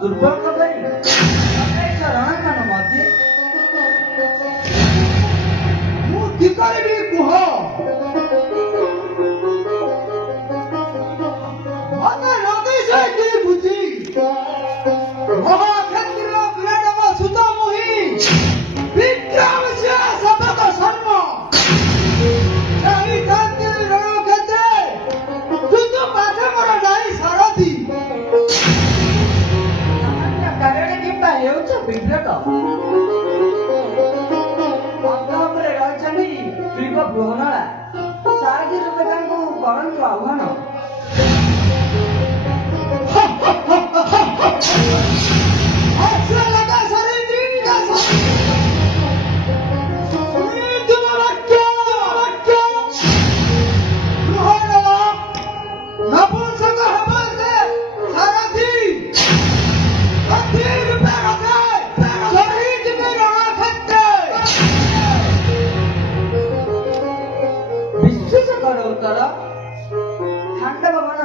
दुर्भाग्य रणकान मध्य कुह बुद्धि महाक्षेत्र विराट सुत मोहि विक्रम सबक शर्म रणक्षेत्रे सुत पाठमर नाई सारथी कारण किंवा हेउछ विभ्रत ଅନ୍ତଃପୁରେ ରହିଛନ୍ତି ଶ୍ରୀଙ୍କ ଗୃହନଳା ସାରଥୀ ରୂପେ ତାଙ୍କୁ କରନ୍ତୁ ଆହ୍ୱାନ।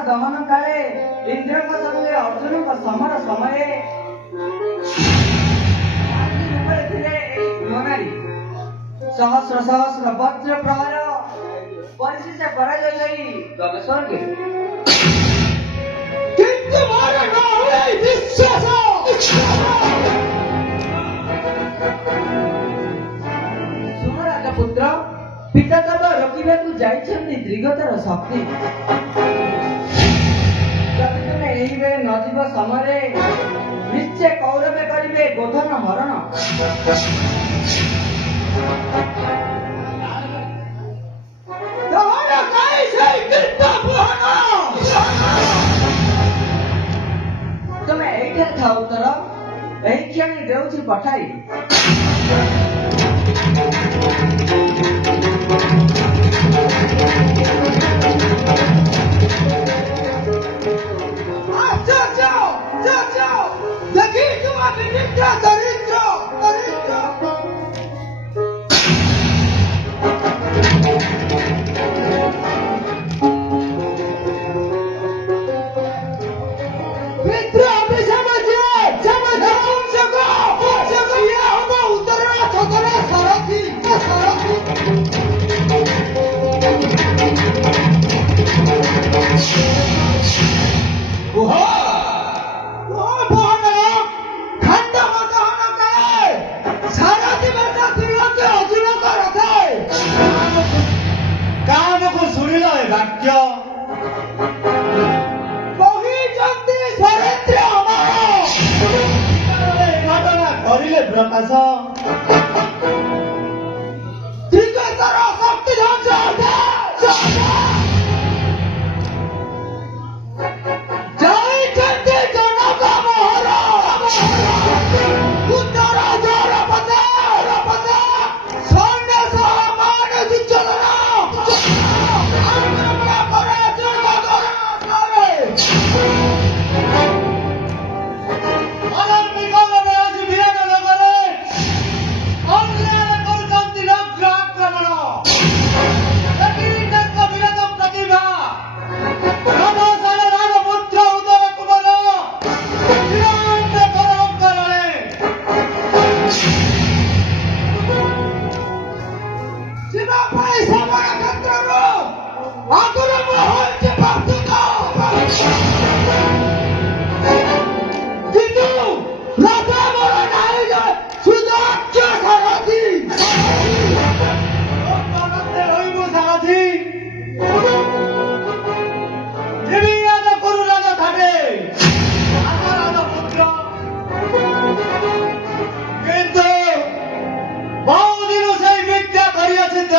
दमन काले इंद्रक संगे अर्जुन का समर समय सहस्र सहस्र वज्र प्रहार परिशेष पराजय लई गग स्वर्गे किंतु मोर न होई विश्वास सुमराज पुत्र पिता तब रोकिबा को जाइछन्ति दृगतर शक्ति नजीब समय निश्चय कौरवे करिवे गोधन हरण तुमे एठे थाउ तर एही क्षणी देउछि पठाई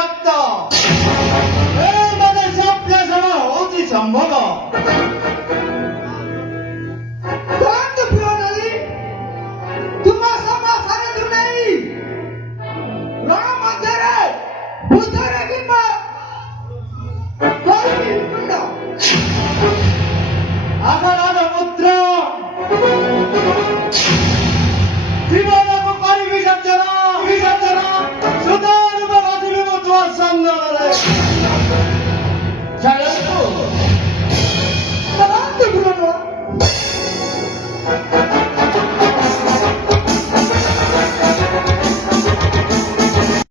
ରକ୍ତ